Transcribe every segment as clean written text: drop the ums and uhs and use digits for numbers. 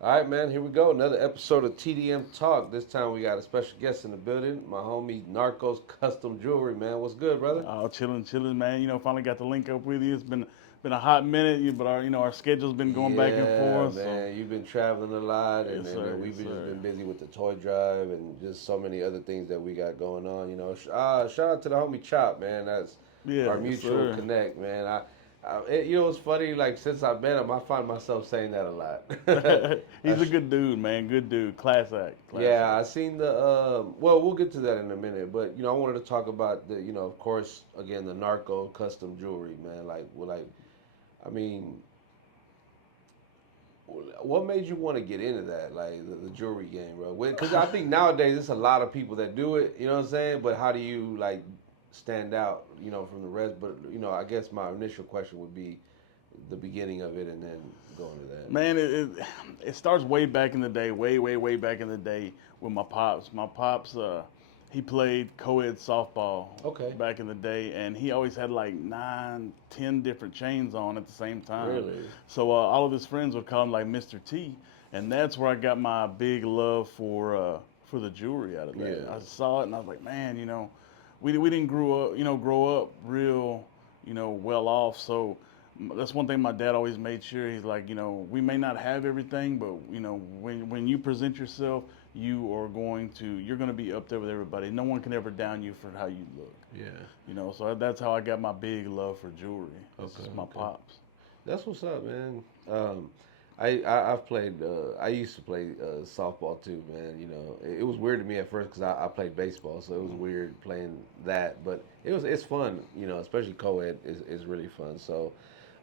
All right, man, here we go. Another episode of TDM Talk. This time we got a special guest in the building. My homie Narcos Custom Jewelry, man. What's good, brother? Oh, chilling, man. Finally got to link up with you. It's been a hot minute, but our schedule's been going back and Yeah, forth. So man. You've been traveling a lot, and, yes, and, sir, and yes, we've just sir. been busy with the toy drive and just so many other things that we got going on. Shout out to the homie Chop, man. That's Yeah, our yes, mutual sir. connect, man. It's funny. Like since I've met him, I find myself saying that a lot. I He's a good dude, man. Good dude. Class act, class Yeah, act. I seen the. Well, we'll get to that in a minute, but I wanted to talk about the. Of course, again, the Narco Custom Jewelry, man. I mean, what made you want to get into that, like the jewelry game, bro? Because I think nowadays there's a lot of people that do it. You know what I'm saying? But how do you like stand out, from the rest? But I guess my initial question would be the beginning of it, and then go into that. Man, it starts way back in the day, way back in the day with my pops. My pops, he played co-ed softball Okay. back in the day, and he always had like 9, 10 different chains on at the same time. Really? So all of his friends would call him like Mr. T, and that's where I got my big love for the jewelry out of that. Yeah. I saw it, and I was like, man, we didn't grow up real, well off, so that's one thing my dad always made sure. He's like, we may not have everything, but when you present yourself, you're going to be up there with everybody. No one can ever down you for how you look. Yeah. So that's how I got my big love for jewelry. It's Okay. just my Okay. pops. That's what's up, man. I've played. I used to play softball too, man. It was weird to me at first because I played baseball, so it was weird playing that. But it's fun, especially co-ed is really fun. So,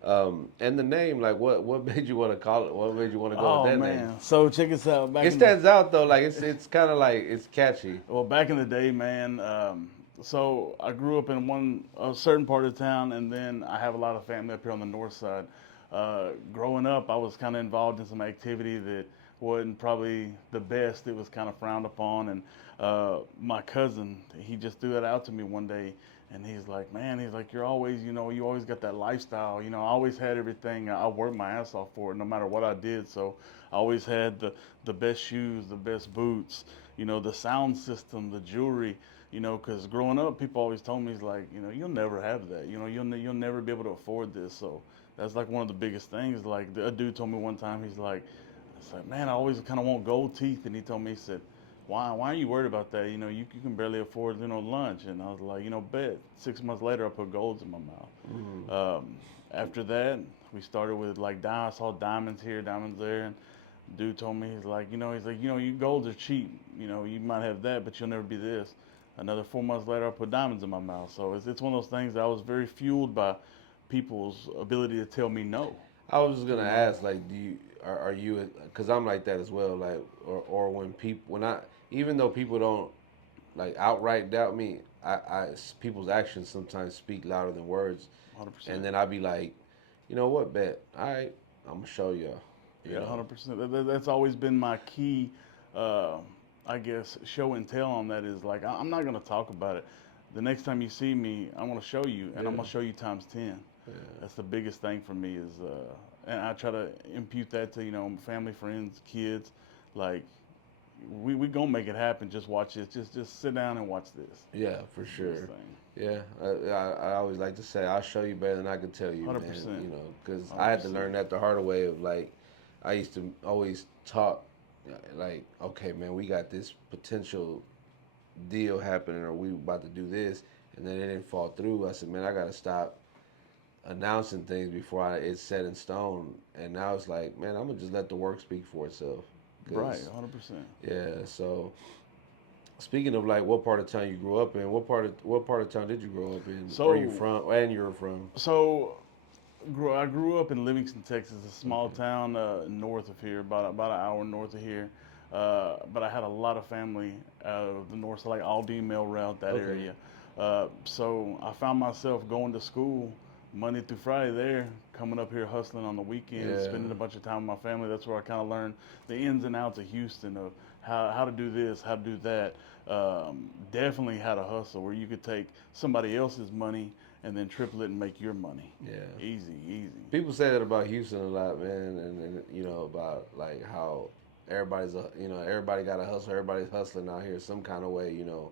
and the name, like, what made you want to call it? What made you want to go with Oh that name? man, so check this out. It stands out though, like it's kind of like it's catchy. Back in the day, man. So I grew up in a certain part of town, and then I have a lot of family up here on the north side. Growing up, I was kind of involved in some activity that wasn't probably the best. It was kind of frowned upon, and my cousin, he just threw it out to me one day, and he's like, "Man, he's like, you always got that lifestyle. I always had everything. I worked my ass off for it, no matter what I did. So I always had the best shoes, the best boots, the sound system, the jewelry." Because growing up, people always told me, "He's like, you'll never have that. You'll never be able to afford this." So that's like one of the biggest things. Like a dude told me one time, he's like, "It's like, man, I always kind of want gold teeth," and he told me, he said, "Why are you worried about that? You can barely afford lunch." And I was like, bet. 6 months later, I put golds in my Mm. mouth. After that, we started with like I saw diamonds here, diamonds there, and dude told me, you golds are cheap. You might have that, but you'll never be this. Another 4 months later, I put diamonds in my mouth. So it's one of those things that I was very fueled by people's ability to tell me no. I was just gonna You know, ask, like, are you? Because I'm like that as well. Like, or when I even though people don't like outright doubt me, people's actions sometimes speak louder than words, one hundred and percent. then I be like, you know what, bet, all right, I'm gonna show you, you Yeah, one know. hundred percent. That's always been my key. Uh, I guess show and tell on that is like I'm not gonna talk about it. The next time you see me, I'm gonna show you, and I'm Yeah, gonna show you times 10. yeah. That's the biggest thing for me is, and I try to impute that to family, friends, kids. Like we gonna make it happen. Just watch this. Just sit down and watch this. Yeah, for That's the biggest sure. thing. Yeah, I always like to say I'll show you better than I can tell you, one Hundred man. percent. Because one I Hundred had to learn percent. that the harder way of like, I used to always talk like, okay, man, we got this potential deal happening, or we about to do this, and then it didn't fall through. I said, man, I gotta stop announcing things before it's set in stone. And now it's like, man, I'm gonna just let the work speak for itself. Right. Cause 100%. yeah, so speaking of like what part of town you grew up in, what part of town did you grow up in? Or you So from? And you're from? so I grew up in Livingston, Texas, a small Okay. town north of here, about an hour north of here. But I had a lot of family out of the north, so like Aldine, Mill Route, that Okay. area. So I found myself going to school Monday through Friday there, coming up here hustling on the weekends, Yeah. spending a bunch of time with my family. That's where I kind of learned the ins and outs of Houston, of how to do this, how to do that. Definitely how to hustle, where you could take somebody else's money and then triple it and make your money. Yeah. Easy, easy. People say that about Houston a lot, man, and you know about like how everybody got to hustle. Everybody's hustling out here some kind of way, you know,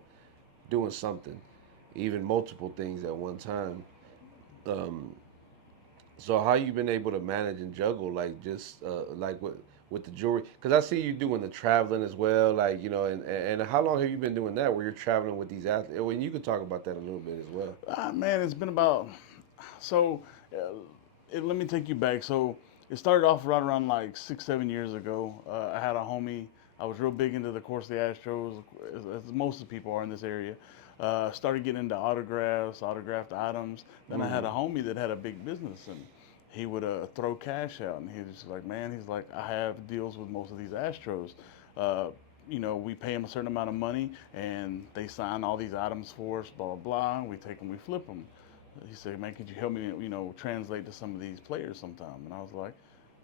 doing something, even multiple things at one time. Um, so how you been able to manage and juggle like just like with the jewelry? Because I see you doing the traveling as well, like you know, and how long have you been doing that? Where you're traveling with these athletes? When you could talk about that a little bit as well. Man, it's been about so. Let me take you back. So it started off right around like 6, 7 years ago. I had a homie. I was real big into the course of the Astros, as most of the people are in this area. Started getting into autographs, autographed items. Then I had a Mm-hmm. homie that had a big business, and he would throw cash out, and he was just like, "Man, he's like, I have deals with most of these Astros. Uh, we pay them a certain amount of money, and they sign all these items for us, blah blah blah. We take them, we flip them." He said, "Man, could you help me, translate to some of these players sometime?" And I was like,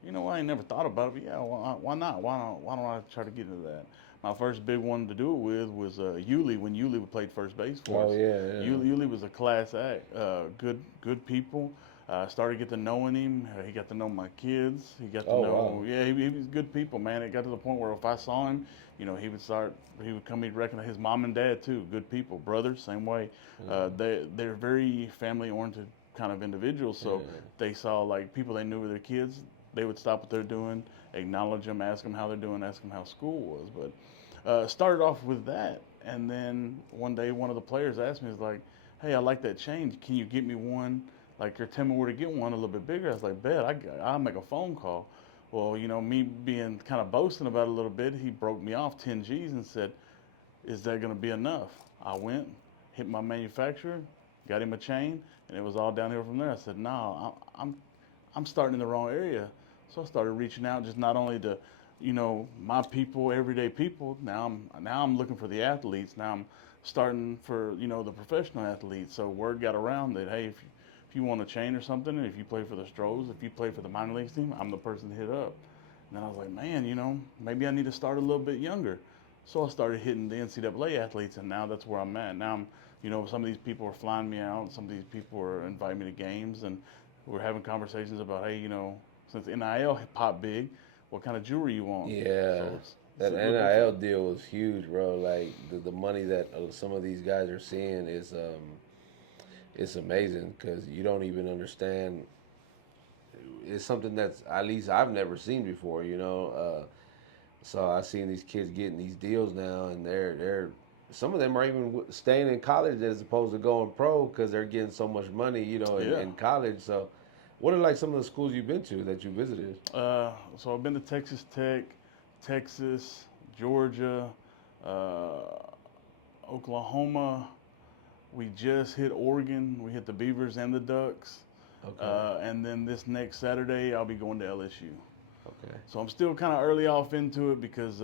I ain't never thought about it, but yeah, why not? Why don't I try to get into that? My first big one to do it with was Yuli, when Yuli played first base for Oh us. yeah, yeah. Yuli was a class act, good people. Started get to knowing him. He got to know my kids. He got to Oh wow. know, yeah, he was good people, man. It got to the point where if I saw him, he would come, he'd recognize his mom and dad too, good people, brothers, same way. Yeah, They're very family oriented kind of individuals, so yeah. they saw like people they knew were their kids. They would stop what they're doing, acknowledge them, ask them how they're doing, ask them how school was. But started off with that, and then one day one of the players asked me, "Is like, hey, I like that chain. Can you get me one? Like, or tell me where to get one a little bit bigger." I was like, "Bet, I'll make a phone call." Well, me being kind of boasting about it a little bit, he broke me off 10 G's and said, "Is that going to be enough?" I went, hit my manufacturer, got him a chain, and it was all downhill from there. I said, "No, I'm starting in the wrong area." So I started reaching out, just not only to, my people, everyday people. Now I'm looking for the athletes. Now I'm starting for the professional athletes. So word got around that, hey, if you want a chain or something, and if you play for the Stros, if you play for the minor leagues team, I'm the person to hit up. And then I was like, man, maybe I need to start a little bit younger. So I started hitting the NCAA athletes, and now that's where I'm at. Now some of these people are flying me out. Some of these people are inviting me to games, and we're having conversations about, hey, since NIL popped big, what kind of jewelry you want? Yeah, So it's that a little different. NIL deal was huge, bro. Like the money that some of these guys are seeing is it's amazing because you don't even understand. It's something that's at least I've never seen before, you know. So I seen these kids getting these deals now, and they're some of them are even staying in college as opposed to going pro because they're getting so much money, you know, Yeah. in college. So, what are like some of the schools you've been to that you visited? So I've been to Texas Tech, Texas, Georgia, uh, Oklahoma. We just hit Oregon. We hit the Beavers and the Ducks. Okay, And then this next Saturday, I'll be going to LSU. okay. So I'm still kind of early off into it because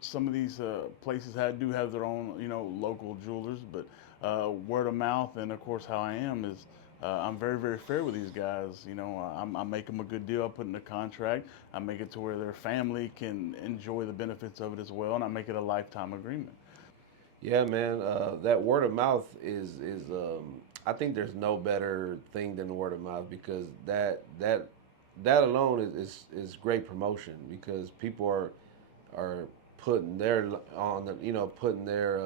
some of these places do have their own, local jewelers. But word of mouth, and of course, how I am is I'm very, very fair with these guys. I make them a good deal. I put in a contract. I make it to where their family can enjoy the benefits of it as well, and I make it a lifetime agreement. Yeah, man. That word of mouth is I think there's no better thing than the word of mouth because that alone is great promotion because people are putting their on the putting their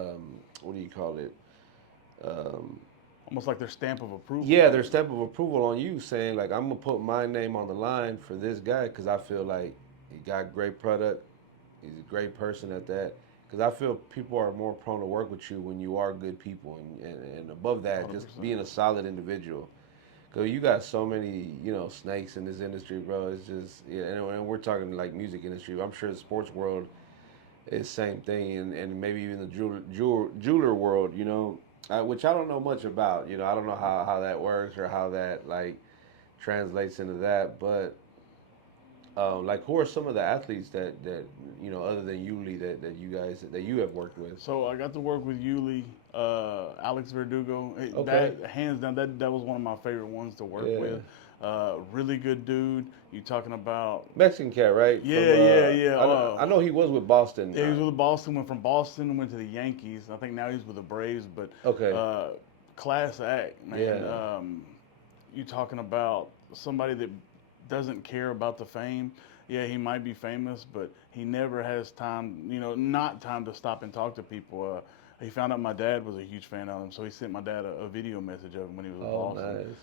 what do you call it um, Almost like their stamp of approval yeah, on their you. stamp of approval on you, saying like I'm gonna put my name on the line for this guy because I feel like he got great product. He's a great person at that. Because I feel people are more prone to work with you when you are good people, and above that, just 100%. being a solid individual. Because you got so many, snakes in this industry, bro. It's just, yeah, and we're talking like music industry. I'm sure the sports world is same thing, and maybe even the jeweler world, which I don't know much about. I don't know how that works or how that like translates into that. But like, who are some of the athletes that other than Yuli that you guys that you have worked with? So I got to work with Yuli, Alex Verdugo. Okay, That hands down, that was one of my favorite ones to work yeah, with. Really good dude. You talking about? Mexican cat, right? From Yeah, yeah, yeah. I know he was with Boston. Yeah, he was with Boston. Went from Boston, went to the Yankees. I think now he's with the Braves. But Okay, uh, class act, man. Yeah. You talking about somebody that doesn't care about the fame. Yeah, he might be famous, but he never has time, not time to stop and talk to people. He found out my dad was a huge fan of him, so he sent my dad a video message of him when he was in Oh, Boston.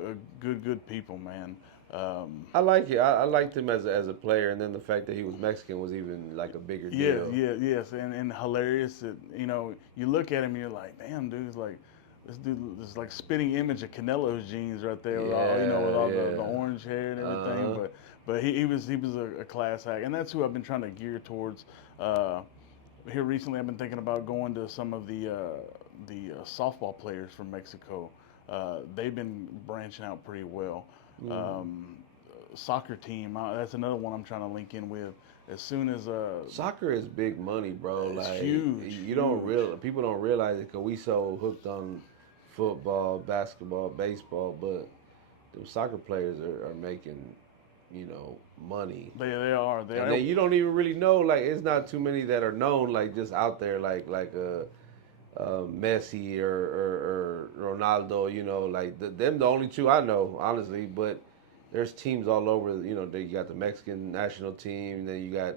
nice. Good people, man. Um, I like it. I liked him as a player, and then the fact that he was Mexican was even like a bigger yeah, deal. yes, and hilarious. That, you look at him and you're like, damn, dude, it's like this dude is like spitting image of Canelo's jeans right there with all with Yeah, all the yeah. orange hair and Uh everything. huh. But he was a class act, and that's who I've been trying to gear towards. Uh, Here recently, I've been thinking about going to some of the softball players from Mexico. They've been branching out pretty well. Mm. Um, Soccer team, that's another one I'm trying to link in with. As soon as Soccer is big money, bro. it's Like huge, you don't huge. real people don't realize it because we so hooked on football, basketball, baseball, but the soccer players are making money, They are. and then you don't even really know. Like it's not too many that are known like just out there Messi or Ronaldo. Like them the only two I know honestly, but. There's teams all over. You got the Mexican national team. Then you got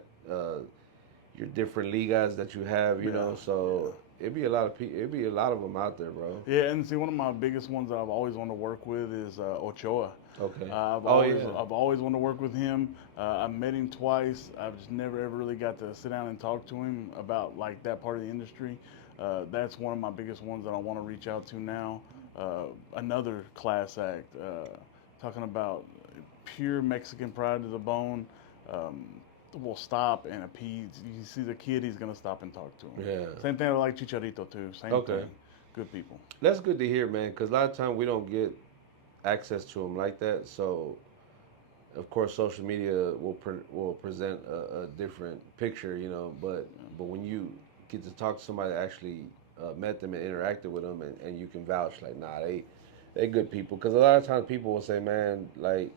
your different ligas that you have, Yeah, yeah. So it'd be a lot of it'd be a lot of them out there, bro. Yeah, and see, one of my biggest ones that I've always wanted to work with is Ochoa. Okay. I've Oh always yeah. I've always wanted to work with him. I met him twice. I've just never ever really got to sit down and talk to him about like that part of the industry. That's one of my biggest ones that I want to reach out to now. Another class act, talking about pure Mexican pride to the bone. Um, will stop and if he sees a kid, he's gonna stop and talk to him. Yeah. Same thing like Chicharito too. Same Okay. thing. Good people. That's good to hear, man. Because a lot of time we don't get access to them like that. So of course, social media will present a different picture, But when you get to talk to somebody that actually met them and interacted with them, and you can vouch like, nah, they good people. Because a lot of times people will say, man, like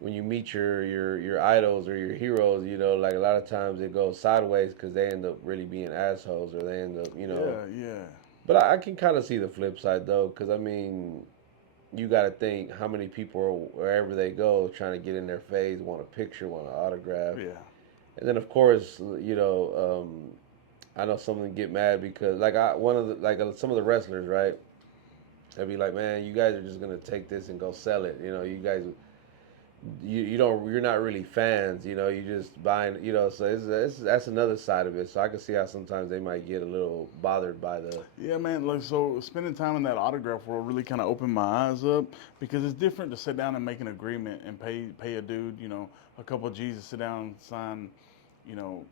when you meet your idols or your heroes, like a lot of times it goes sideways because they end up really being assholes or they end up. Yeah, yeah. But I can kind of see the flip side though, because I mean, you got to think how many people are wherever they go trying to get in their face, want a picture, want an autograph, Yeah. and then of course, I know some of them get mad because like one of the like some of the wrestlers, right? They'd be like, man, you guys are just gonna take this and go sell it. You guys you don't you're not really fans, you just buying, so that's another side of it. So I can see how sometimes they might get a little bothered by the Yeah, man. Like, so spending time in that autograph world really kind of opened my eyes up because it's different to sit down and make an agreement and pay a dude, a couple of G's to sit down and sign, you know,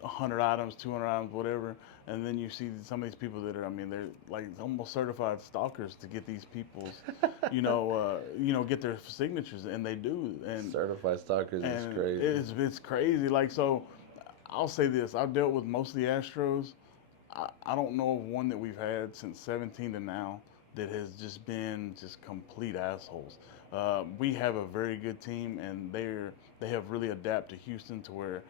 100 items, 200 items, whatever. And then you see some of these people that are, I mean, they're like almost certified stalkers to get these people's, get their signatures, and they do. certified stalkers is And crazy. it's crazy. Like, so I'll say this: I've dealt with most of the Astros. I don't know of one that we've had since 17 to now that has just been just complete assholes. We have a very good team, and they have really adapted to Houston to where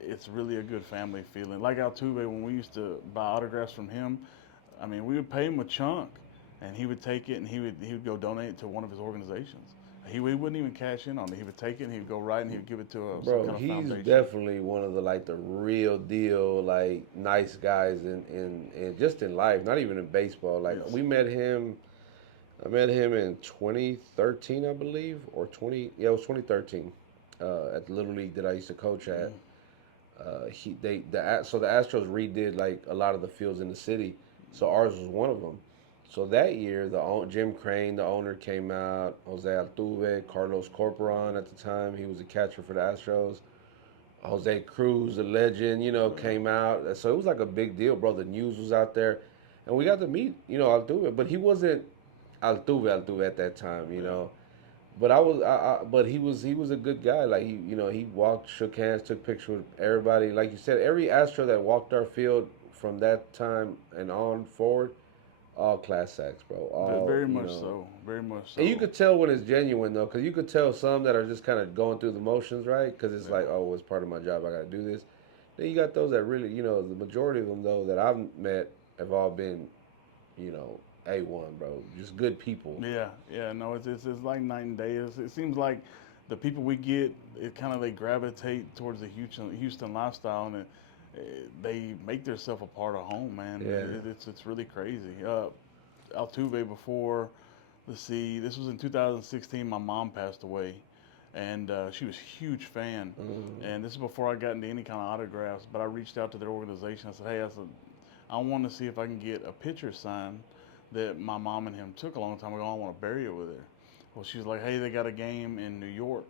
it's really a good family feeling. Like Altuve, when we used to buy autographs from him, I mean, we would pay him a chunk, and he would take it and he would go donate it to one of his organizations. He wouldn't even cash in on it. He would take it and he would go right and he would give it to some Bro, kind of he's foundation. definitely one of the like the real deal like nice guys in just in life, not even in baseball. Like Yes. we met him I met him in 2013, I believe, or 20 yeah, it was 2013. At the little league that I used to coach at. Mm. So the Astros redid like a lot of the fields in the city. So ours was one of them. So that year, Jim Crane, the owner, came out. Jose Altuve, Carlos Corporon at the time, he was a catcher for the Astros. Jose Cruz, the legend, came out. So it was like a big deal, bro. The news was out there, and we got to meet, Altuve. But he wasn't Altuve at that time, Yeah. But but he was a good guy. Like he walked, shook hands, took pictures with everybody. Like you said, every Astro that walked our field from that time and on forward, all class acts, bro. All Very much so. Very much and you so. could tell when it's genuine though, because you could tell some that are just kind of going through the motions, right? Because it's Yeah. like, oh, it's part of my job. I got to do this. Then you got those that really, the majority of them though that I've met have all been, you know, A1, bro. Just good people. Yeah, yeah, no, it's like night and day. It seems like the people we get, it kind of they gravitate towards the Houston lifestyle, and they make themselves a part of home, man. Yeah. It's really crazy. Altuve before, let's see, this was in 2016. My mom passed away, and she was a huge fan. Mm. And this is before I got into any kind of autographs. But I reached out to their organization. I said, hey, I want to see if I can get a picture signed that my mom and him took a long time ago. I want to bury it with her. Well, she's like, hey, they got a game in New York.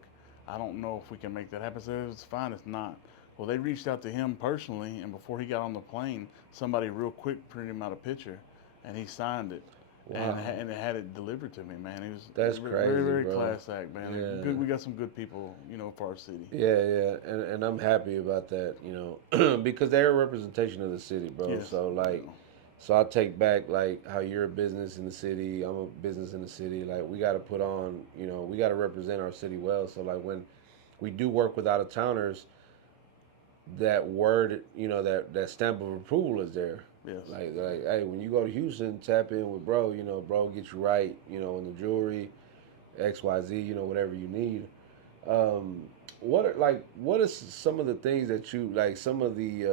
I don't know if we can make that happen. So it's fine, it's not. Well, they reached out to him personally, and before he got on the plane, somebody real quick printed him out a picture, and he signed it. Wow. And it had it delivered to me, man. It was That's very, crazy, very bro. class act, man. Yeah. Good, we got some good people, for our city. Yeah, yeah, and I'm happy about that, because they're a representation of the city, bro. Yes. So like, so I take back like how you're a business in the city, I'm a business in the city. Like we got to put on, we got to represent our city well. So like when we do work with out of towners, that word, that stamp of approval is there. Yes. Like, hey, when you go to Houston, tap in with bro. Bro, get you right. In the jewelry, X, Y, Z. Whatever you need. Um, what is some of the things that you like? Some of the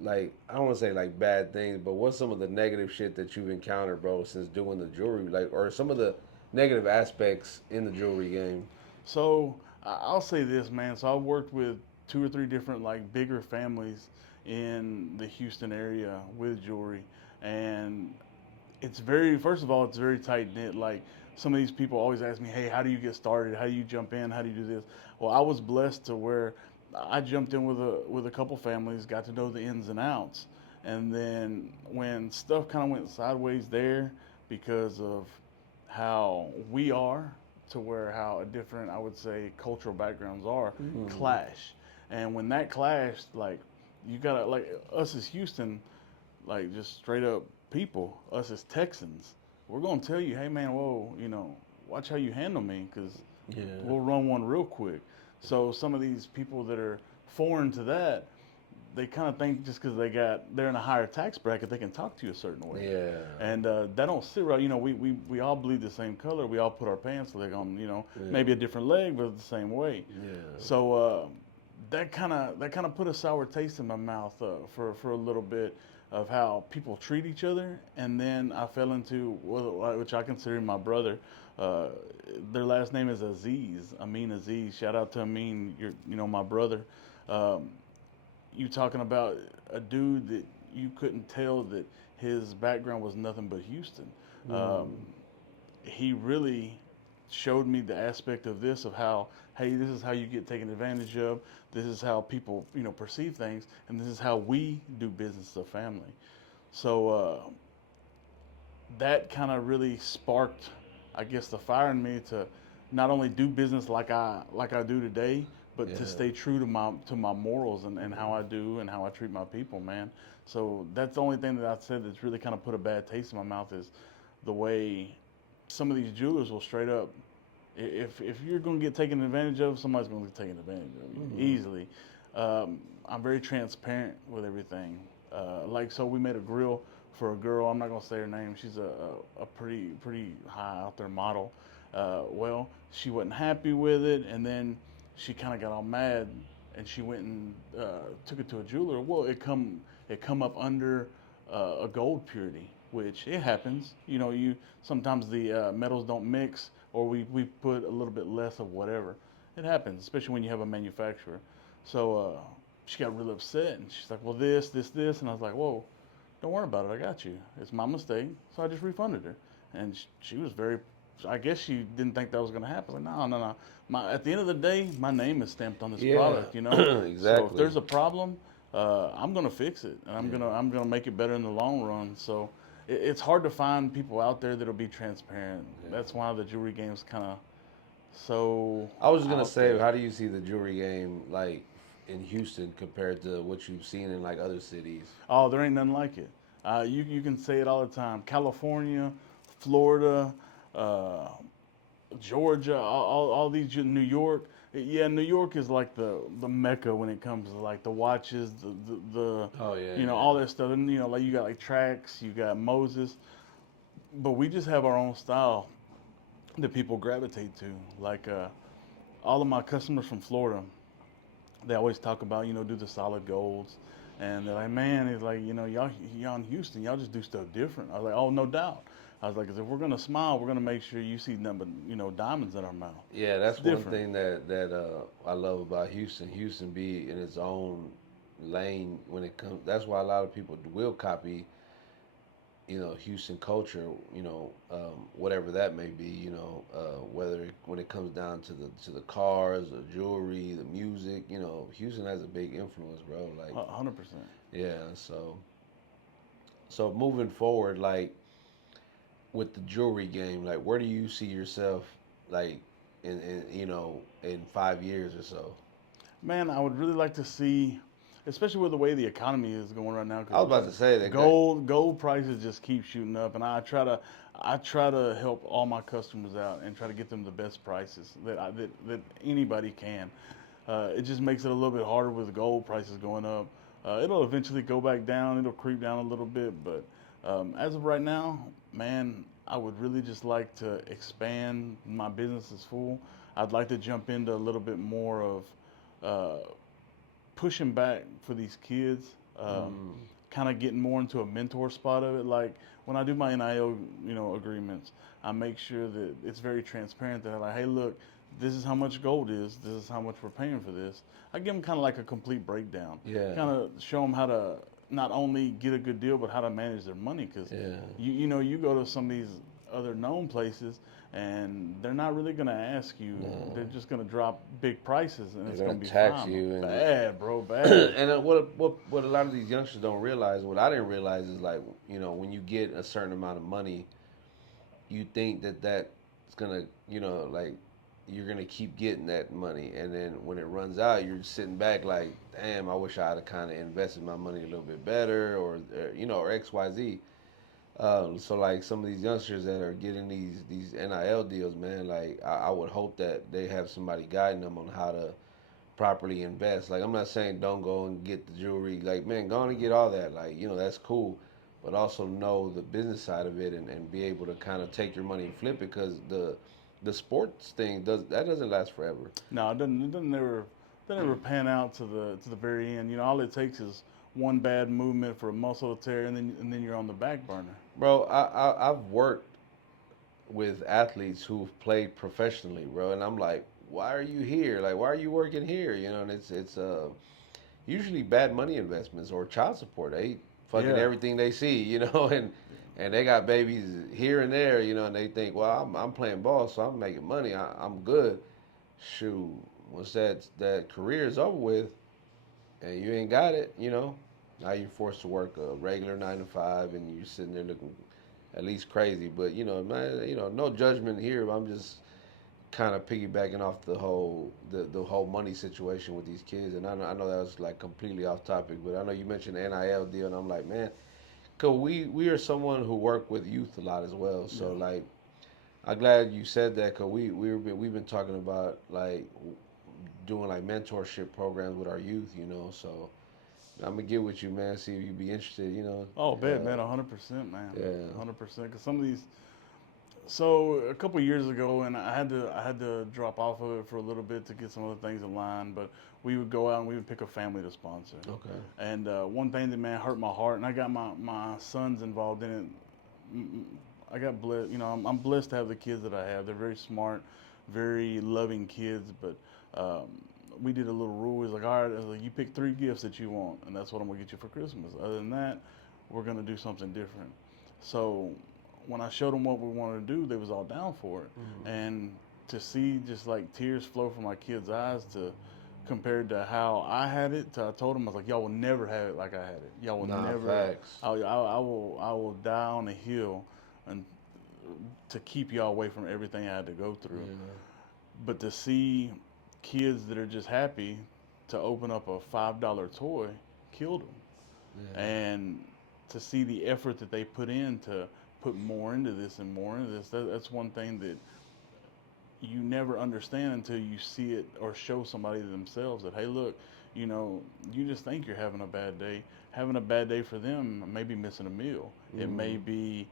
like I don't want to say like bad things, but what's some of the negative shit that you've encountered, bro, since doing the jewelry? Like, or some of the negative aspects in the jewelry game? So I'll say this, man. So I've worked with two or three different like bigger families in the Houston area with jewelry, and it's very first of all it's very tight knit. Like some of these people always ask me, hey, how do you get started? How do you jump in? How do you do this? Well, I was blessed to where I jumped in with a couple families, got to know the ins and outs, and then when stuff kind of went sideways there because of how we are to where how a different I would say cultural backgrounds are Mm. clash, and when that clashed, like you gotta like us as Houston, like just straight up people, us as Texans, we're gonna tell you, hey man, whoa, watch how you handle me, because Yeah, we'll run one real quick. So some of these people that are foreign to that, they kind of think just because they're in a higher tax bracket, they can talk to you a certain way, yeah, and that don't sit right. We all bleed the same color. We all put our pants leg on. yeah, Maybe a different leg, but the same way. yeah. So that kind of put a sour taste in my mouth for a little bit of how people treat each other, and then I fell into which I consider my brother. Uh, their last name is Aziz, Amin Aziz. Shout out to Amin, my brother. Um, you talking about a dude that you couldn't tell that his background was nothing but Houston. Um, Mm. he really showed me the aspect of this of how, hey, this is how you get taken advantage of. This is how people perceive things, and this is how we do business as a family. So that kind of really sparked, I guess, the fire in me to not only do business like I do today, but to Yeah. stay true to my morals and how I do and how I treat my people, man. So that's the only thing that I said that's really kind of put a bad taste in my mouth is the way some of these jewelers will straight up. If you're going to get taken advantage of, somebody's going to get taken advantage of you Mm. easily. I'm very transparent with everything. Like so, we made a grill for a girl. I'm not gonna say her name. She's a pretty high out there model. Well, she wasn't happy with it, and then she kind of got all mad, and she went and took it to a jeweler. Well, it come up under a gold purity, which it happens. You sometimes the metals don't mix, or we put a little bit less of whatever. It happens, especially when you have a manufacturer. So she got real upset, and she's like, "Well, this," and I was like, "Whoa, don't worry about it. I got you. It's my mistake." So I just refunded her, and she was very. I guess she didn't think that was going to happen. Like, no, no, no. At the end of the day, my name is stamped on this Yeah. product. So if Exactly. there's a problem, I'm going to fix it, and I'm Yeah. gonna make it better in the long run. So it's hard to find people out there that'll be transparent. Yeah. That's why the jewelry game's kind of so I was just gonna out say, there. how do you see the jewelry game like in Houston compared to what you've seen in like other cities? Oh, there ain't nothing like it. You can say it all the time. California, Florida, uh, Georgia, all these New York. Yeah, New York is like the mecca when it comes to like the watches, the Oh yeah, you know, yeah. all that stuff. And you know, like you got like Trax, you got Moses, but we just have our own style that people gravitate to. Like all of my customers from Florida, they always talk about, you know, do the solid golds. And they're like, man, it's like, you know, y'all in Houston, y'all just do stuff different. I was like, oh, no doubt. I was like, 'cause if we're gonna smile, we're gonna make sure you see nothing but, you know, diamonds in our mouth. Yeah, It's that's one different. thing that I love about Houston. Houston be in its own lane when it comes. That's why a lot of people will copy, Houston culture. Whatever that may be. When it comes down to the cars, the jewelry, the music. Houston has a big influence, bro. Like, 100%. yeah. So moving forward, like with the jewelry game, like where do you see yourself, like in 5 years or so? Man, I would really like to see, especially with the way the economy is going right now, I because was about to say that. gold prices just keep shooting up, and I try to help all my customers out and try to get them the best prices that anybody can. It just makes it a little bit harder with gold prices going up. It'll eventually go back down. It'll creep down a little bit, but as of right now, man, I would really just like to expand. My business is full. I'd like to jump into a little bit more of uh, pushing back for these kids, Mm, kind of getting more into a mentor spot of it. Like when I do my NIL, you know, agreements, I make sure that it's very transparent. That I'm like, hey, look, this is how much gold is. This is how much we're paying for this. I give them kind of like a complete breakdown, yeah, kind of show them how to not only get a good deal, but how to manage their money. Because yeah. you go to some of these other known places, and they're not really gonna ask you. They're No, just gonna drop big prices, and they're it's gonna gonna be tax fine. you, and Bad, bro, bad. what a lot of these youngsters don't realize, what I didn't realize is like when you get a certain amount of money, you think that that's gonna like you're gonna keep getting that money, and then when it runs out, you're sitting back like, damn, I wish I had kind of invested my money a little bit better, or XYZ. So like some of these youngsters that are getting these NIL deals, man, like I would hope that they have somebody guiding them on how to properly invest. Like I'm not saying don't go and get the jewelry. Like man, go on and get all that. Like that's cool, but also know the business side of it and be able to kind of take your money and flip it because the sports thing doesn't last forever. No, it doesn't ever pan out to the very end. You know, all it takes is one bad movement for a muscle tear, and then you're on the back burner. Bro, I've worked with athletes who've played professionally, bro, and I'm like, why are you here? Like, why are you working here? And it's usually bad money investments or child support. They fucking Yeah, everything they see, and they got babies here and there, and they think, well, I'm playing ball, so I'm making money. I'm good. Shoot, once that career is over with and you ain't got it, now you're forced to work a regular 9 to 5, and you're sitting there looking at least crazy. But man, no judgment here. I'm just kind of piggybacking off the whole money situation with these kids, and I know that was like completely off topic, but I know you mentioned the NIL deal, and I'm like, man, cause we are someone who work with youth a lot as well, so yeah. like I'm glad you said that, cause we've been talking about like doing like mentorship programs with our youth, so I'm gonna get with you, man, see if you'd be interested, Oh, bad man, 100%, man, yeah. 100%. Because some of these, so a couple years ago, and I had to drop off of it for a little bit to get some other things in line, but we would go out and we would pick a family to sponsor. Okay. And one thing that man hurt my heart, and I got my sons involved in it. I got blessed, I'm blessed to have the kids that I have. They're very smart, very loving kids, but um, we did a little rule. He's like, all right, I was like, you pick 3 gifts that you want, and that's what I'm gonna get you for Christmas. Other than that, we're gonna do something different. So when I showed them what we wanted to do, they was all down for it. Hmm. And to see just like tears flow from my kids' eyes to compared to how I had it, I told them I was like, y'all will never have it like I had it. Y'all will Nah, never. facts. I will die on a hill and to keep y'all away from everything I had to go through. Yeah. But to see kids that are just happy to open up a $5 toy killed them. Yeah. And to see the effort that they put in to put more into this and more into this, that's one thing that you never understand until you see it or show somebody themselves that, hey, look, you just think you're having a bad day. Having a bad day for them may be missing a meal. It may Mm, be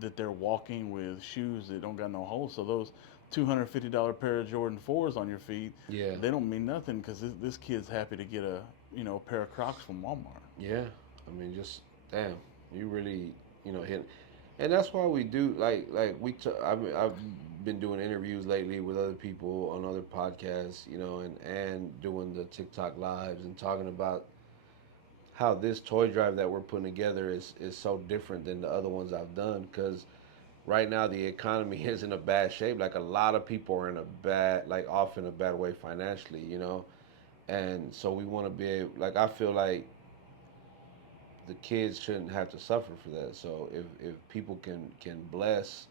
that they're walking with shoes that don't got no holes. So those $250 pair of Jordan 4s on your feet, yeah, they don't mean nothing because this kid's happy to get a pair of Crocs from Walmart. yeah. I mean, just damn, you really, hit. And that's why we do I mean, I've been doing interviews lately with other people on other podcasts, and doing the TikTok lives and talking about how this toy drive that we're putting together is so different than the other ones I've done because right now the economy is in a bad shape. Like a lot of people are in a bad, like off in a bad way financially, and so we want to be able, like I feel like the kids shouldn't have to suffer for that. So if people can bless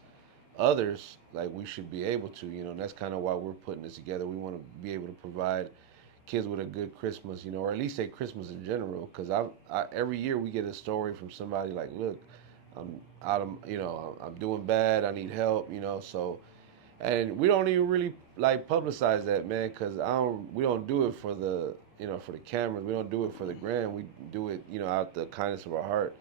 others, like we should be able to, and that's kind of why we're putting this together. We want to be able to provide kids with a good Christmas, or at least a Christmas in general. Because every year we get a story from somebody like, look, I'm out of, I'm doing bad. I need help, So, and we don't even really like publicize that, man, because we don't do it for the, for the cameras. We don't do it for the gram. We do it, out the kindness of our heart.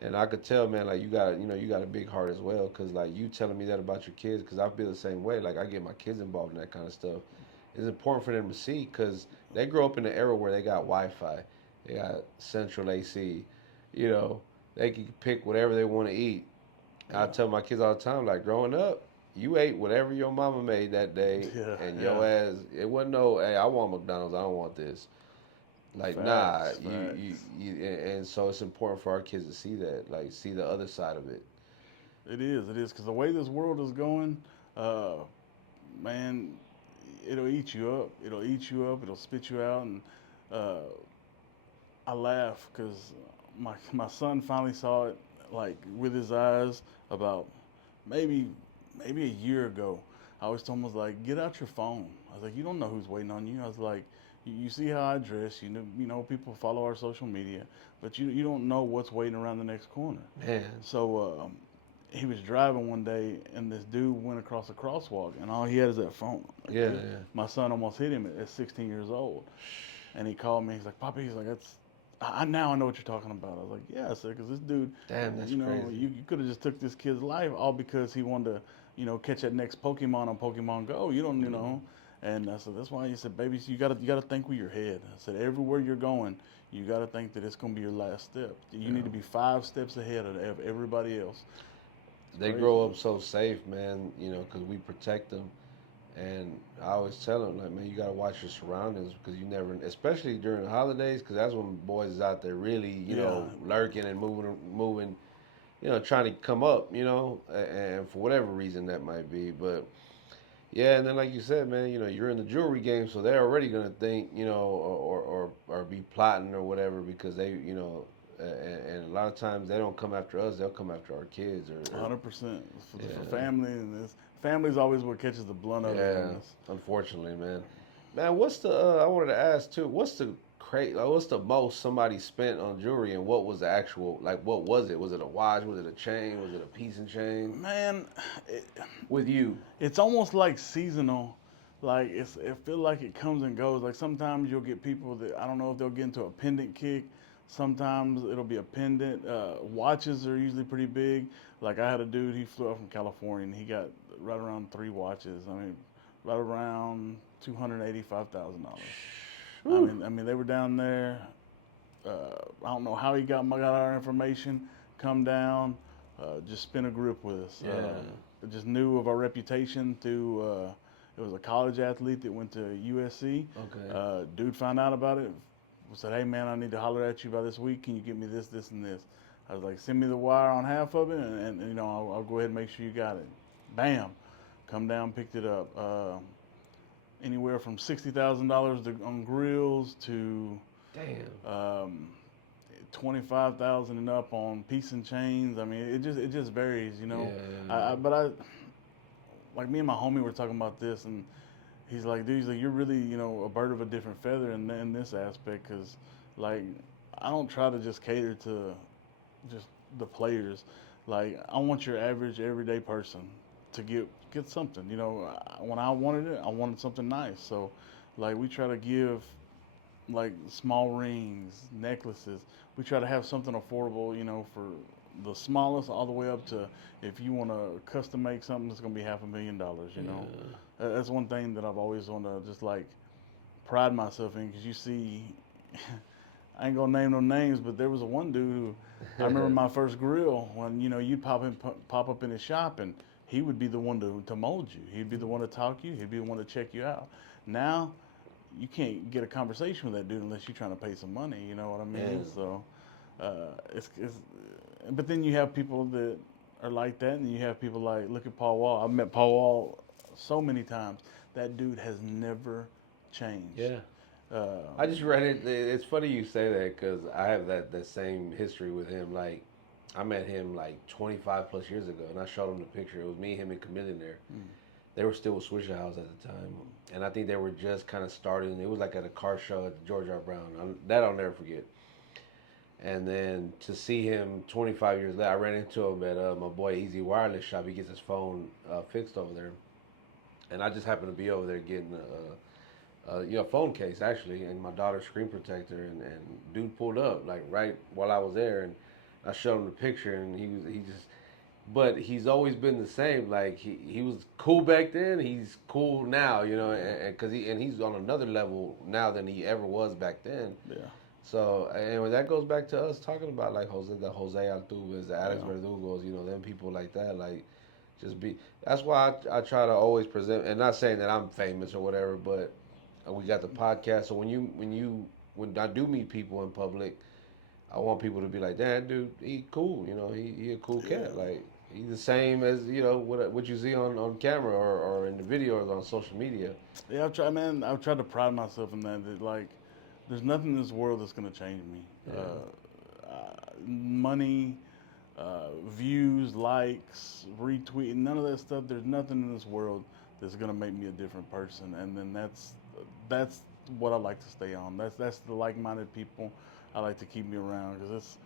And I could tell, man, like you got a big heart as well, cause like you telling me that about your kids, cause I feel the same way. Like I get my kids involved in that kind of stuff. It's important for them to see, cause they grow up in an era where they got Wi-Fi, they got central AC, you know, they can pick whatever they want to eat. I Yeah, tell my kids all the time, like growing up, you ate whatever your mama made that day, yeah, and yeah. your ass, it wasn't no, hey, I want McDonald's, I don't want this. Like nah, Facts, facts. and so it's important for our kids to see that, like see the other side of it. It is, because the way this world is going, uh, man, it'll eat you up. It'll eat you up. It'll spit you out. And uh, I laugh because my son finally saw it like with his eyes about maybe maybe a year ago. I always told him, I was like, get out your phone. I was like, you don't know who's waiting on you. I was like, you see how I dress. People follow our social media, but you don't know what's waiting around the next corner. Man, So he was driving one day, and this dude went across a crosswalk, and all he had is that phone. Like, yeah, dude, yeah. my son almost hit him at 16 years old, and he called me. He's like, "Poppy," he's like, "That's now I know what you're talking about." I was like, "Yeah," I said, "Because this dude, Damn, that's crazy. you could have just took this kid's life all because he wanted to, catch that next Pokemon on Pokemon Go. You don't, you Mm, know." And I said, "That's why," he said, "Baby, so you gotta think with your head." I said, "Everywhere you're going, you gotta think that it's gonna be your last step. You need yeah. to be 5 steps ahead of everybody else." It's They crazy. grow up so safe, man. Because we protect them, and I always tell them, like, man, you gotta watch your surroundings because you never, especially during the holidays, because that's when boys is out there really, Yeah, lurking and moving, trying to come up, and for whatever reason that might be, but. Yeah, and then like you said, man, you're in the jewelry game, so they're already gonna think, or be plotting or whatever because they, and a lot of times they don't come after us; they'll come after our kids or 100%. For yeah, family, and this family's always what catches the blunt of it yeah. on this. Unfortunately, man. Man, what's the? I wanted to ask too. What's the most somebody spent on jewelry, and what was the actual? Like, what was it? Was it a watch? Was it a chain? Was it a piece and chain? Man, it, With you, it's almost like seasonal. Like it feel like it comes and goes. Like sometimes you'll get people that I don't know if they'll get into a pendant kick. Sometimes it'll be a pendant. Watches are usually pretty big. Like I had a dude, he flew up from California and he got right around 3 watches. I mean, right around $285,000. Whew. I mean they were down there. I don't know how he got our information. Come down, just spin a group with us. Yeah. Just knew of our reputation through. It was a college athlete that went to USC. Okay. Dude found out about it. Said, "Hey man, I need to holler at you by this week. Can you get me this, this, and this?" I was like, "Send me the wire on half of it, and I'll go ahead and make sure you got it." Bam, come down, picked it up. Anywhere from $60,000 on grills to Damn. um, 25,000 and up on piece and chains. I mean, it just varies, you Yeah, know. yeah, But I like me and my homie were talking about this, and he's like, dude, he's like, you're really, a bird of a different feather in this aspect, because like I don't try to just cater to just the players. Like I want your average everyday person to get get something. When I wanted it, I wanted something nice. So, like, we try to give like small rings, necklaces. We try to have something affordable, for the smallest all the way up to if you want to custom make something that's going to be $500,000. Yeah. That's one thing that I've always wanted to just like pride myself in because you see, I ain't gonna name no names, but there was a one dude who I remember my first grill when you'd pop up in his shop and he would be the one to mold you. He'd be the one to talk you. He'd be the one to check you out. Now you can't get a conversation with that dude unless you're trying to pay some money. You know what I mean? Yeah. So it's but then you have people that are like that, and you have people like look at Paul Wall. I've met Paul Wall so many times. That dude has never changed. Yeah. I Um, just read it. It's funny you say that because I have that same history with him. Like, I met him like 25 plus years ago, and I showed him the picture. It was me, him, and Chameleon there. They were still with Swisher House at the time, and I think they were just kind of starting. It was like at a car show at the George R. Brown. That I'll never forget. And then to see him 25 years later, I ran into him at my boy Easy Wireless shop. He gets his phone fixed over there, and I just happened to be over there getting phone case actually, and my daughter's screen protector, and dude pulled up like right while I was there, and I showed him the picture, and he just, but he's always been the same. Like he was cool back then, he's cool now, and because he's on another level now than he ever was back then. yeah, So and that goes back to us talking about like Jose Altuve, the Alex yeah, Verdugos, them people like that, like just be. That's why I try to always present, and not saying that I'm famous or whatever, but we got the podcast. So when I do meet people in public, I want people to be like, "That dude, he cool. He a cool cat. yeah. Like he's the same as what you see on camera or in the videos on social media." Yeah, I've tried, man. I've tried to pride myself in that. That like, there's nothing in this world that's gonna change me. Yeah, Money, views, likes, retweeting, none of that stuff. There's nothing in this world that's gonna make me a different person. And then that's what I like to stay on. That's the like-minded people I like to keep me around because it's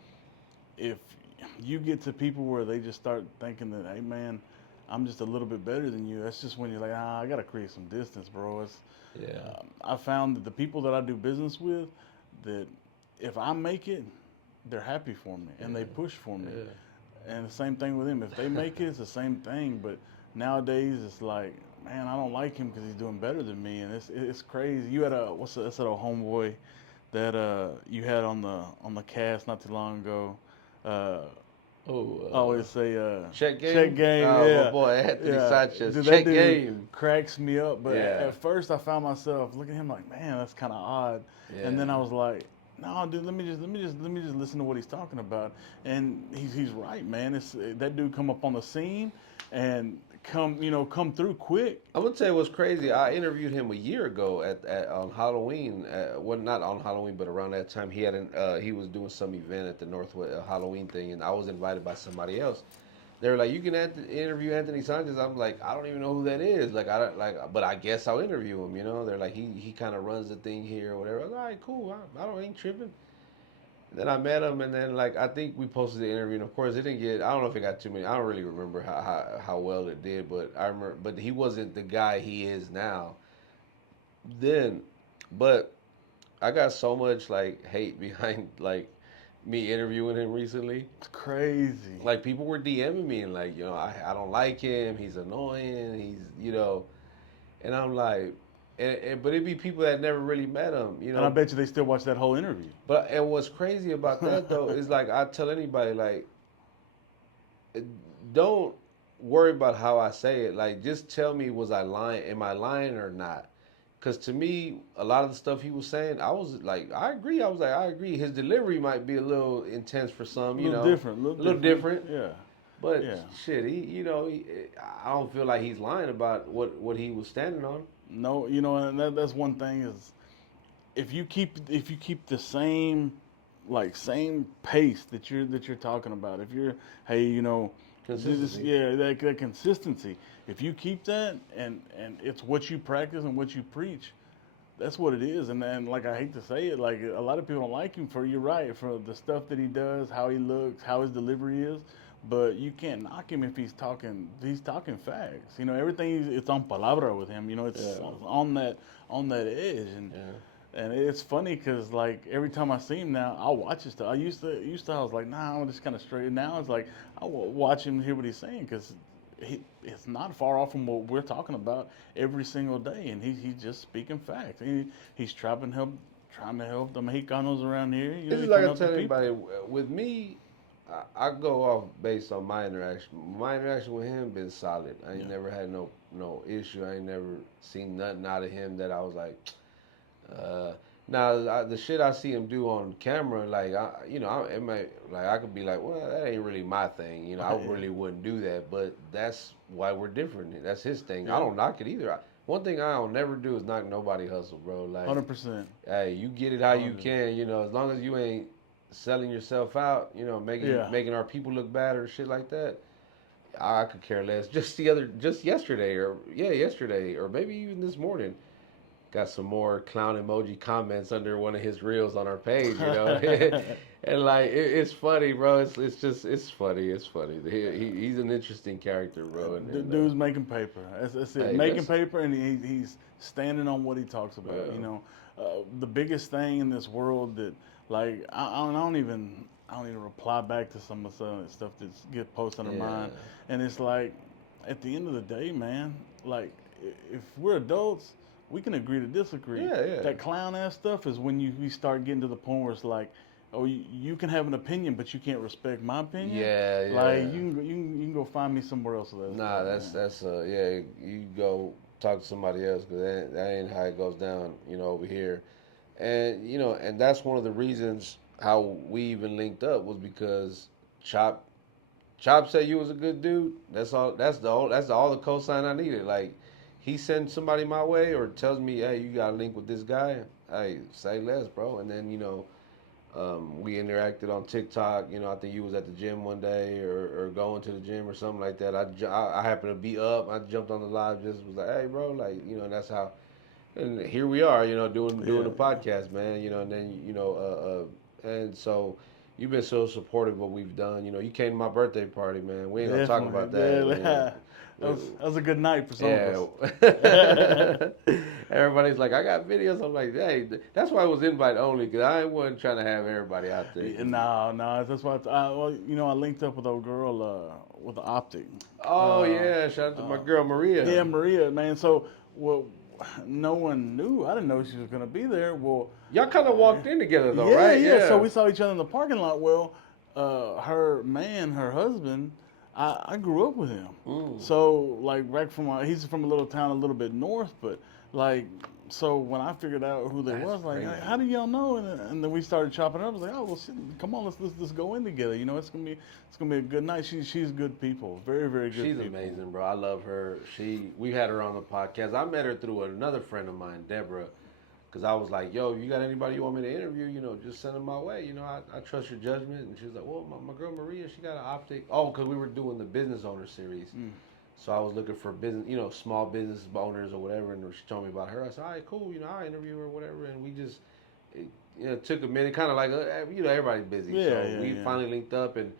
if you get to people where they just start thinking that, hey man, I'm just a little bit better than you. That's just when you're like, I gotta create some distance, bro. yeah, I found that the people that I do business with, that if I make it, they're happy for me and they push for me. yeah. And the same thing with him. If they make it, it's the same thing. But nowadays, it's like, man, I don't like him because he's doing better than me, and it's crazy. You had that's that old homeboy that you had on the cast not too long ago. Uh, Oh, I always say check check game. game, Oh, my yeah, boy Anthony yeah. Sanchez. Dude, that Check dude game. cracks me up. But Yeah, at first, I found myself looking at him like, man, that's kind of odd. And then I yeah. was like, no, dude, let me just listen to what he's talking about. And he's right, man. It's that dude come up on the scene and come through quick. I'm gonna tell you what's crazy. I interviewed him a year ago at on Halloween. Well, not on Halloween, but around that time, he was doing some event at the Northwest Halloween thing, and I was invited by somebody else. They were like, "You can interview Anthony Sanchez." I'm like, "I don't even know who that is." Like, I don't like, but I guess I'll interview him. They're like, "He kind of runs the thing here or whatever." I was like, "All right, cool. I don't ain't tripping." Then I met him, and then like I think we posted the interview, and of course it didn't get. I don't know if it got too many. I don't really remember how well it did, but I remember. But he wasn't the guy he is now. Then, but I got so much like hate behind like me interviewing him recently. It's crazy. Like people were DMing me and like I don't like him. He's annoying. And I'm like, but it'd be people that never really met him. And I bet you they still watch that whole interview. But and what's crazy about that though is like I tell anybody like don't worry about how I say it. Like just tell me was I lying? Am I lying or not? Because to me, a lot of the stuff he was saying, I was like, I agree. I was like, I agree. His delivery might be a little intense for some, A little different, a little different. Yeah, But yeah. shit, I don't feel like he's lying about what he was standing on. No, and that's one thing is if you keep the same pace that you're talking about. If you're, hey, Consistency. yeah, that consistency. If you keep that and it's what you practice and what you preach, that's what it is. And like I hate to say it, like a lot of people don't like him for you're right for the stuff that he does, how he looks, how his delivery is. but you can't knock him if he's talking facts. You know, everything it's on palabra with him. You know, it's Yeah, on that edge, yeah. and it's funny because like every time I see him now, I'll watch his stuff. I used to I was like, nah, I'm just kind of straight. Now it's like I will watch him and hear what he's saying because it's not far off from what we're talking about every single day, and he's just speaking facts. He's trying to help the Mexicanos around here. You know, This is he's like trying I to help the tell people. anybody. With me, I go off based on my interaction. My interaction with him been solid. I ain't Yeah, never had no issue. I ain't never seen nothing out of him that I was like. Uh, Now the shit I see him do on camera, like it might like I could be like, well, that ain't really my thing. You know, I yeah, really wouldn't do that. But that's why we're different. That's his thing. I yeah, don't knock it either. One thing I'll never do is knock nobody hustle, bro. Like, 100%, hey, you get it how you 100. can. You know, as long as you ain't selling yourself out. You know, Yeah, making our people look bad or shit like that. I could care less. Just yesterday, or maybe even this morning, got some more clown emoji comments under one of his reels on our page, you know. And like it's funny, bro. It's funny. It's funny. He's an interesting character, bro. Dude's making paper. That's it. Hey, Making that's paper, and he's standing on what he talks about. You know, the biggest thing in this world that, like, I don't even reply back to some of the stuff that get posted under yeah, mine, and it's like, at the end of the day, man, like, if we're adults, we can agree to disagree. yeah, yeah, That clown ass stuff is when you start getting to the point where it's like, oh, you can have an opinion, but you can't respect my opinion. yeah, Like yeah. you can go find me somewhere else with that Nah, stuff, man. that's yeah. You go talk to somebody else because that ain't how it goes down, over here. And and that's one of the reasons how we even linked up was because Chop Chop said you was a good dude. That's all. That's all the cosign I needed. Like he sends somebody my way or tells me, hey, you got a link with this guy. Hey, say less, bro. And then we interacted on TikTok. I think you was at the gym one day or going to the gym or something like that. I happened to be up. I jumped on the live. Just was like, hey, bro, like and that's how. And here we are, doing Yeah, the podcast, man. And then and so you've been so supportive of what we've done. You came to my birthday party, man. We ain't gonna talk definitely. about that, Yeah, man. that We, was a good night for some of yeah. us. Everybody's like, I got videos. I'm like, hey, that's why I was invite only because I wasn't trying to have everybody out there. Yeah, no, no, that's why. Well, I linked up with a girl with the optic. Oh Uh, yeah, shout out to my uh, girl Maria. yeah, Maria, man. So, well, no one knew. I didn't know she was gonna be there. Well, Y'all kind of walked in together though, yeah, right? yeah. So Yeah. we saw each other in the parking lot. Well, her husband, I grew up with him. Mm. So like back he's from a little town a little bit north, but like so when I figured out who they That's was, like, crazy. how do y'all know? And then we started chopping it up. I was like, oh well, shit, come on, let's go in together. You know, it's gonna be a good night. She's good people, very very good She's people. amazing, bro. I love her. We had her on the podcast. I met her through another friend of mine, Deborah, because I was like, yo, you got anybody you want me to interview? Just send them my way. I trust your judgment. And she was like, well, my girl Maria, she got an optic. Oh, because we were doing the business owner series. Mm. So I was looking for business, small business owners or whatever. And she told me about her. I said, all right, cool. I'll interview her or whatever. And we just, it, took a minute, kind of like, everybody's busy. Yeah, So yeah, we yeah. finally linked up and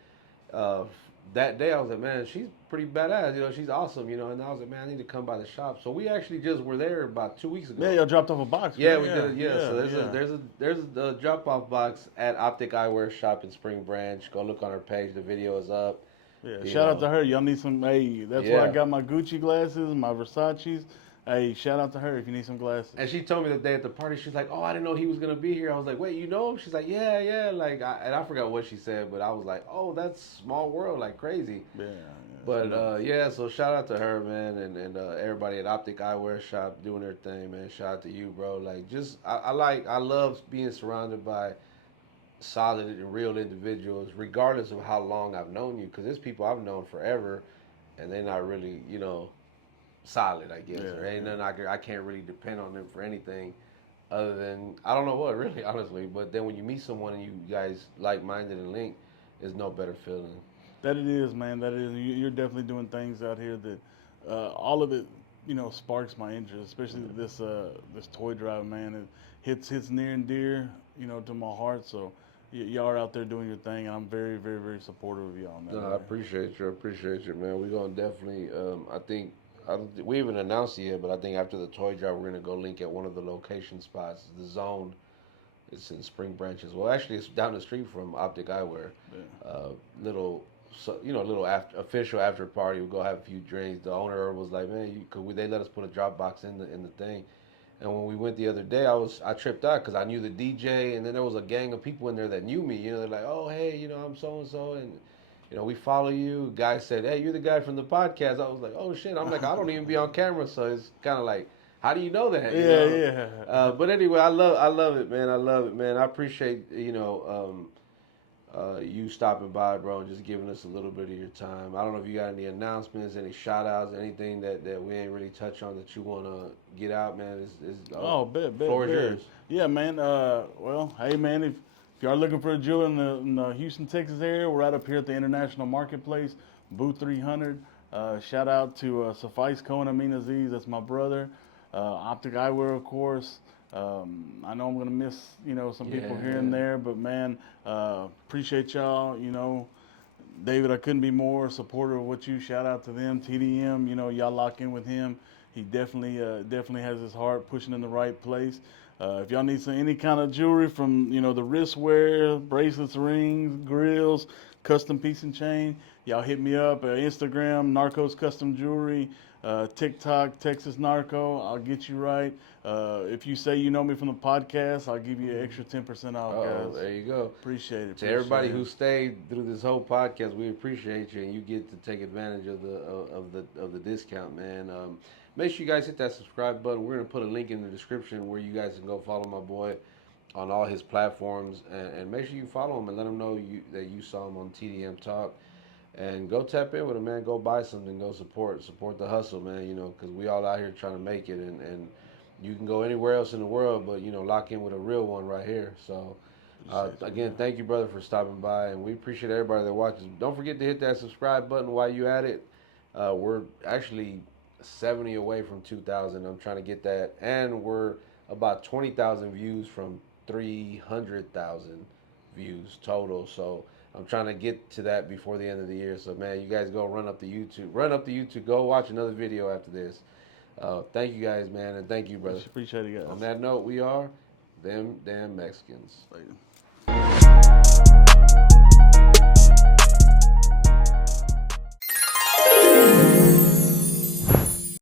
uh, that day I was like, man, she's pretty badass. She's awesome. And I was like, man, I need to come by the shop. So we actually just were there about 2 weeks Yeah, ago. y'all dropped off a box, Yeah, right? we Yeah, did it. Yeah, yeah, so yeah. there's a drop off box at Optic Eyewear Shop in Spring Branch. Go look on our page. The video is up. Yeah, You shout out know, to her. Y'all need some. Hey, that's where I yeah. got my Gucci glasses, my Versace's. Hey, shout out to her if you need some glasses. And she told me the day at the party, she's like, "Oh, I didn't know he was gonna be here." I was like, "Wait, you know him?" She's like, "Yeah, yeah." Like, and I forgot what she said, but I was like, "Oh, that's small world, like crazy." Yeah, yeah, she But nice. yeah, so shout out to her, man, and everybody at Optic Eyewear Shop doing their thing, man. Shout out to you, bro. Like, just I love being surrounded by solid and real individuals, regardless of how long I've known you, because there's people I've known forever, and they're not really, solid, I guess, Yeah, or ain't yeah. nothing I can't really depend on them for anything other than I don't know what, really, honestly. But then when you meet someone and you guys like minded and linked, there's no better feeling. That it is, man. That it is. You're definitely doing things out here that all of it, sparks my interest. Especially this toy drive, man. It hits near and dear, to my heart. So y'all are out there doing your thing, and I'm very, very, very supportive of y'all, man. No, I appreciate you. I appreciate you, man. We're gonna definitely. I think we haven't announced it yet, but I think after the toy drive, we're gonna go link at one of the location spots. The Zone. It's in Spring Branch as well. Actually, it's down the street from Optic Eyewear. Yeah. Little, so, little official after party. We'll go have a few drinks. The owner was like, man, they let us put a drop box in the thing. And when we went the other day, I tripped out because I knew the DJ, and then there was a gang of people in there that knew me. They're like, oh hey, I'm so and so, and we follow you. Guy said, hey, you're the guy from the podcast. I was like, oh shit. I'm like, I don't even be on camera, so it's kind of like, how do you know that? Yeah. But anyway, I love it, man. I love it, man. I appreciate you stopping by, bro, and just giving us a little bit of your time. I don't know if you got any announcements, any shout outs, anything that we ain't really touched on that you want to get out, man. Bet. Floor is yours. Yeah, man. Well, hey, man, if you are looking for a jeweler in the Houston, Texas area, we're right up here at the International Marketplace, booth 300. Shout out to Suffice Cohen Amin Aziz, that's my brother. Optic Eyewear, of course. I know I'm gonna miss, some people here and there, but man, appreciate y'all. David, I couldn't be more supportive of what you. Shout out to them, TDM. Y'all lock in with him. He definitely has his heart pushing in the right place. If y'all need any kind of jewelry from the wristwear, bracelets, rings, grills, custom piece and chain, y'all hit me up. Instagram, Narcos Custom Jewelry. TikTok, Texas Narco. I'll get you right. If you say you know me from the podcast, I'll give you an extra 10% off, guys. There you go. Appreciate it. To everybody who stayed through this whole podcast, we appreciate you, and you get to take advantage of the discount, man. Make sure you guys hit that subscribe button. We're gonna put a link in the description where you guys can go follow my boy on all his platforms, and make sure you follow him and let him know that you saw him on TDM Talk. And go tap in with him, man. Go buy something. Go support the hustle, man. Because we all out here trying to make it, and you can go anywhere else in the world, but lock in with a real one right here. So, again, thank you, brother, for stopping by, and we appreciate everybody that watches. Don't forget to hit that subscribe button while you at it. We're actually 70 away from 2,000. I'm trying to get that, and we're about 20,000 views from 300,000 views total. So I'm trying to get to that before the end of the year. So, man, you guys go run up the YouTube. Go watch another video after this. Thank you guys, man, and thank you, brother. Appreciate it, guys. On that note, we are them damn Mexicans. Later.